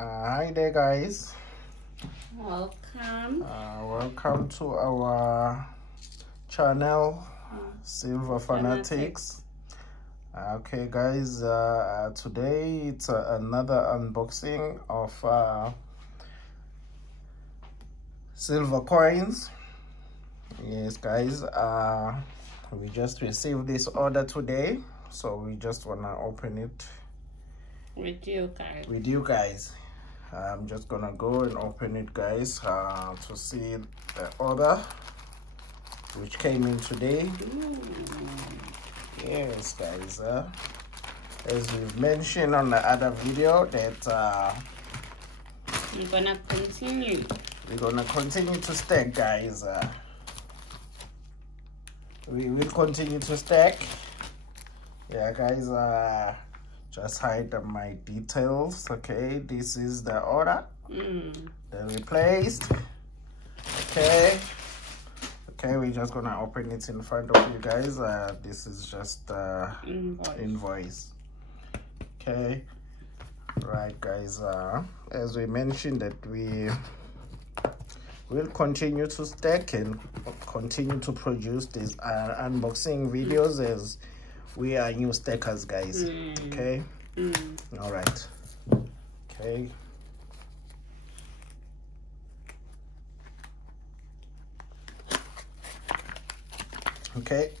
Hi there, guys. Welcome. Welcome to our channel, Silver Fanatics. Okay, guys. Today it's another unboxing of silver coins. Yes, guys. We just received this order today, so we just wanna open it with you guys. I'm just gonna go and open it, guys, to see the order which came in today. Yes, guys, as we've mentioned on the other video that we're gonna continue to stack, guys. We will continue to stack. Yeah, guys, just hide my details. Okay, this is the order. Then we placed. Okay, we're just gonna open it in front of you guys. This is just invoice. Okay, right, guys, as we mentioned that we will continue to stack and continue to produce these unboxing videos as we are new stackers, guys. Okay. All right. Okay. Okay.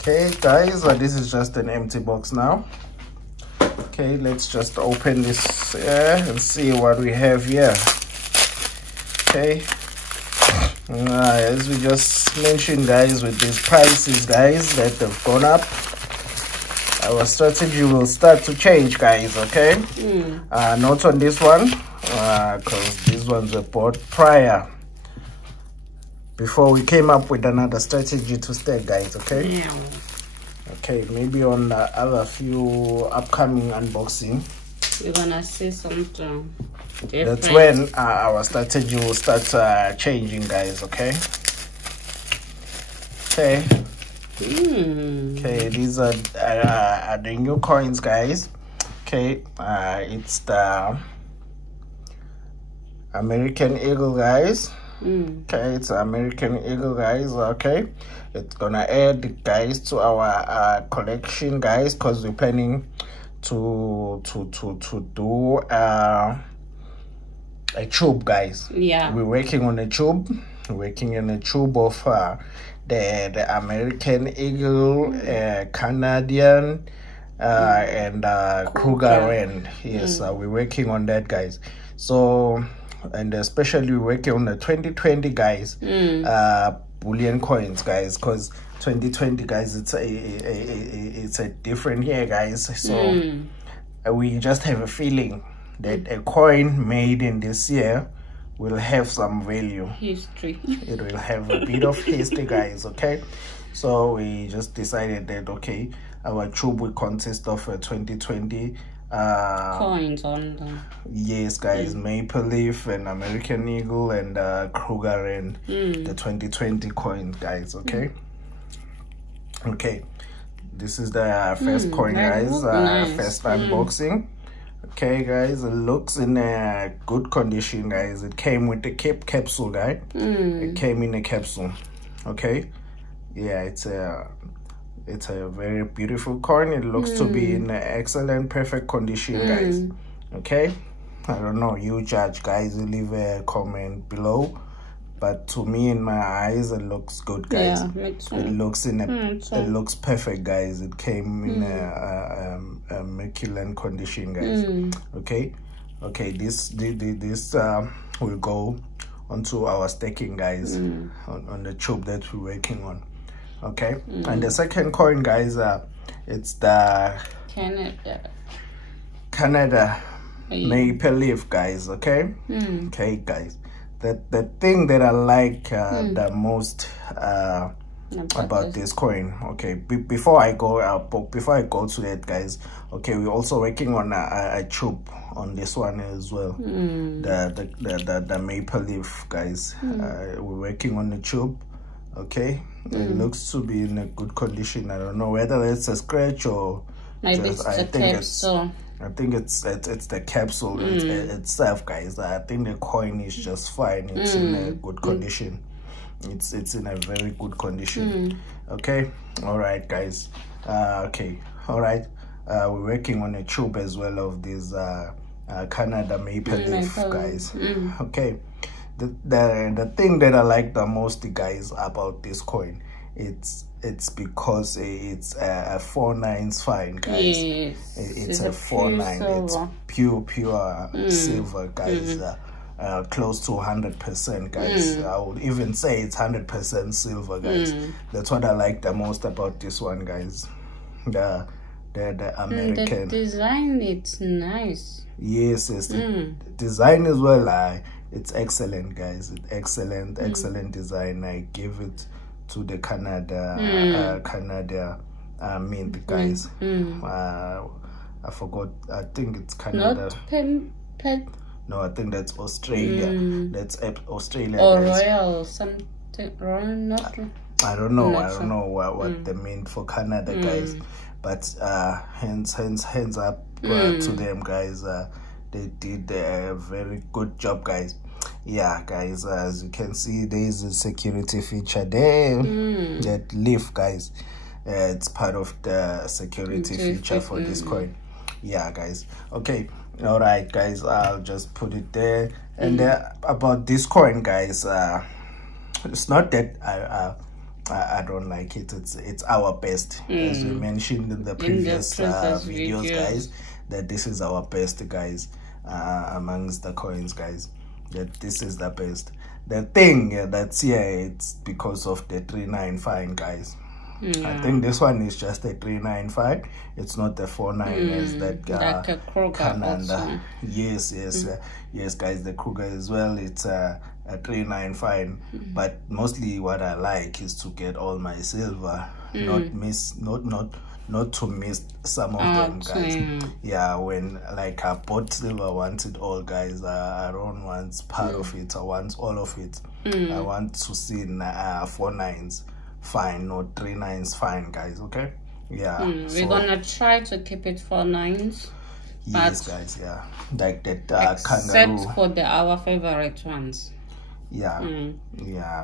Okay, guys, this is just an empty box now. Okay, let's just open this and see what we have here. Okay, as we just mentioned, guys, with these prices, guys, that have gone up, our strategy will start to change, guys. Okay, not on this one, because these ones were bought prior, before we came up with another strategy to stay, guys. Okay, okay, maybe on the other few upcoming unboxing, we're gonna see something different. That's when our strategy will start changing, guys. Okay. Okay, these are the new coins, guys. Okay, it's the American Eagle, guys. Okay, it's American Eagle, guys. Okay, it's gonna add, guys, to our collection, guys, because we're planning to do a tube, guys. Yeah, we're working on a tube. Working in a tube of the American Eagle, Canadian, and Kruger Rand. Yes, we're working on that, guys. So, and especially we're working on the 2020, guys, bullion coins, guys, because 2020, guys, it's a different year, guys. So we just have a feeling that a coin made in this year will have some value. History. It will have a bit of history, guys. Okay, so we just decided that, okay, our tube will consist of 2020 coins on them. Yes, guys, Maple Leaf and American Eagle and Kruger Rand, the 2020 coins, guys. Okay. Okay, this is the first coin, guys. Nice. First unboxing. Okay, guys, it looks in a good condition, guys. It came with the capsule, guys. It came in a capsule. Okay, yeah, it's a very beautiful coin. It looks to be in excellent, perfect condition, guys. Okay, I don't know, you judge, guys. You leave a comment below, but to me, in my eyes, it looks good, guys. Yeah, it looks in a it looks perfect, guys. It came in a immaculate condition, guys. Okay, this will go onto our stacking, guys, on the tube that we're working on. Okay, and the second coin, guys, it's the Canada Maple Leaf, guys. Okay. Okay, guys, the thing that I like the most about this coin, okay, before I go to that, guys, okay, we're also working on a tube on this one as well. The Maple Leaf, guys. We're working on the tube. Okay, It looks to be in a good condition. I don't know whether it's a scratch or maybe it's the capsule. I think it's the capsule itself, guys. I think the coin is just fine. It's in a good condition. It's in a very good condition. Okay, all right, guys. Okay, all right. We're working on a tube as well of this Canada maple leaf, guys. Okay, the thing that I like the most, guys, about this coin, it's because it's a 4/9 fine, guys. Yes, it's a 4/9. It's pure silver, guys. Close to 100%, guys. I would even say it's 100% silver, guys. That's what I like the most about this one, guys. The American the design, it's nice. Yes, the design as well. It's excellent, guys. It's excellent design. I give it to the Canada mint, guys. I forgot. I think it's Canada. Not no, I think that's Australia. That's Australia. Or guys. Royal something. Not. I don't know. I don't know what they mean for Canada, guys. But hands up to them, guys. They did a very good job, guys. Yeah, guys, as you can see, there is a security feature there. That leaf, guys, it's part of the security feature for this coin. Yeah, guys. Okay, all right, guys, I'll just put it there. And about this coin, guys, it's not that I don't like it. It's our best, as we mentioned in the previous videos, guys, that this is our best, guys, amongst the coins, guys. That this is the best. The thing that's here, it's because of the 3/9 fine, guys. I think this one is just a 3/9 It's not the 4/9 as that like a Kruger. Yes, guys. The Kruger as well. It's a 3/9 but mostly what I like is to get all my silver, not to miss some of them, guys. Yeah, when like I bought silver, I want it all, guys. I don't want part of it. I want all of it. I want to see 4/9s fine, not 3/9s fine, guys. Okay, yeah. We're gonna try to keep it 4/9s. Yes, guys. Yeah, like that kangaroo. Except for our favorite ones. Yeah,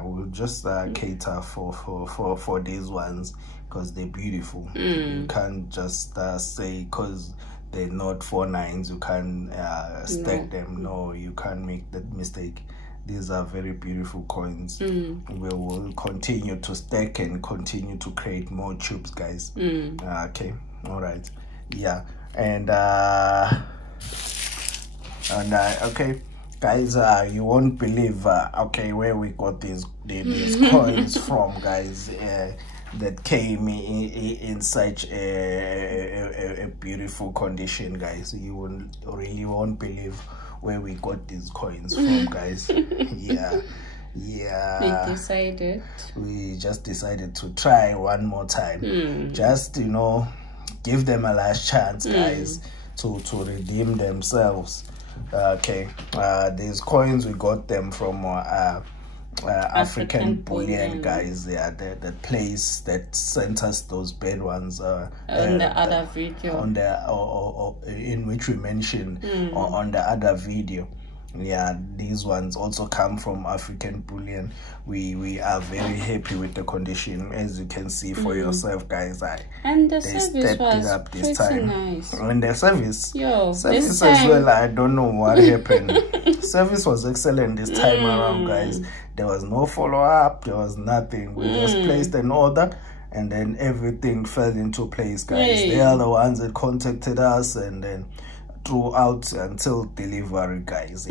we'll just cater for these ones because they're beautiful. You can't just say because they're not 4/9s you can stack them. No, you can't make that mistake. These are very beautiful coins. We will continue to stack and continue to create more tubes, guys. Okay, all right. Yeah, and okay, guys, you won't believe okay, where we got these coins from, guys, that came in such a beautiful condition, guys. You really won't believe where we got these coins from, guys. We just decided to try one more time, just give them a last chance, guys, to redeem themselves. Okay, these coins, we got them from African bullion, guys. Yeah, the place that sent us those bad ones on the other video, on the in which we mentioned on the other video. Yeah, these ones also come from African bullion. We are very happy with the condition, as you can see for yourself, guys. And the service was up this time. Nice. And the service as well, I don't know what happened. Service was excellent this time around, guys. There was no follow-up, there was nothing. We just placed an order and then everything fell into place, guys. They are the ones that contacted us and then throughout until delivery, guys.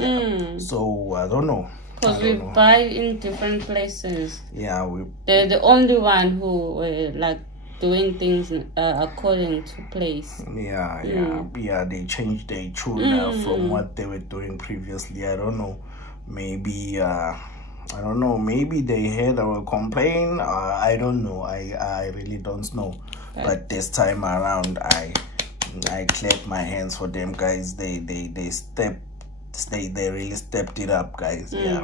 So I don't know, because we buy in different places. Yeah, they're the only one who like doing things according to place. Yeah, they changed their tune from what they were doing previously. I don't know, maybe maybe they had a complaint. I don't know. I really don't know. But this time around, I clap my hands for them, guys. They they really stepped it up, guys. Yeah,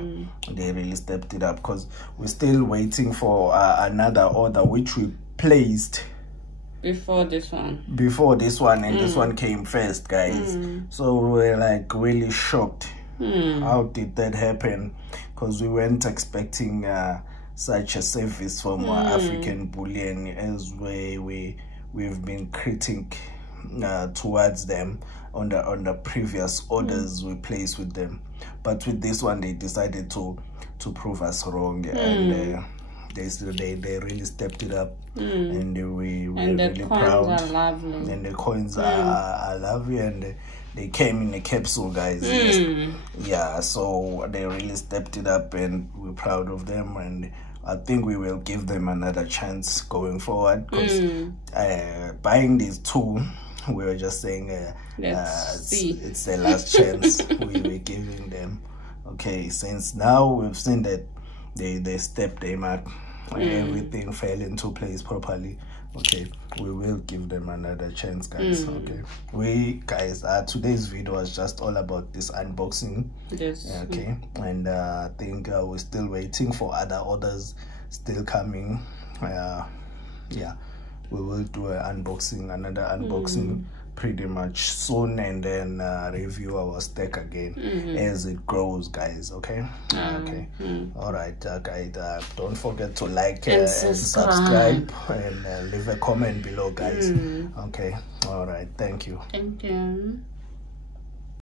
they really stepped it up, because we're still waiting for another order which we placed before this one, and this one came first, guys. So we were like really shocked. How did that happen? Because we weren't expecting such a service from African Bullion, as we've been critic towards them on the previous orders we placed with them. But with this one, they decided to prove us wrong, and they really stepped it up, and we're really proud. Are lovely. And the coins are lovely, and they came in a capsule, guys. Yeah, so they really stepped it up, and we're proud of them, and I think we will give them another chance going forward, because buying these two, we were just saying it's the last chance we're giving them. Okay, since now we've seen that they stepped them up, everything fell into place properly. Okay, we will give them another chance, guys. Okay, today's video was just all about this unboxing. Yes. Okay, and I think we're still waiting for other orders still coming. Yeah, we will do another unboxing pretty much soon, and then review our stack again as it grows, guys. Okay. Okay. All right, guys, don't forget to like and subscribe, and leave a comment below, guys. Okay. All right, thank you.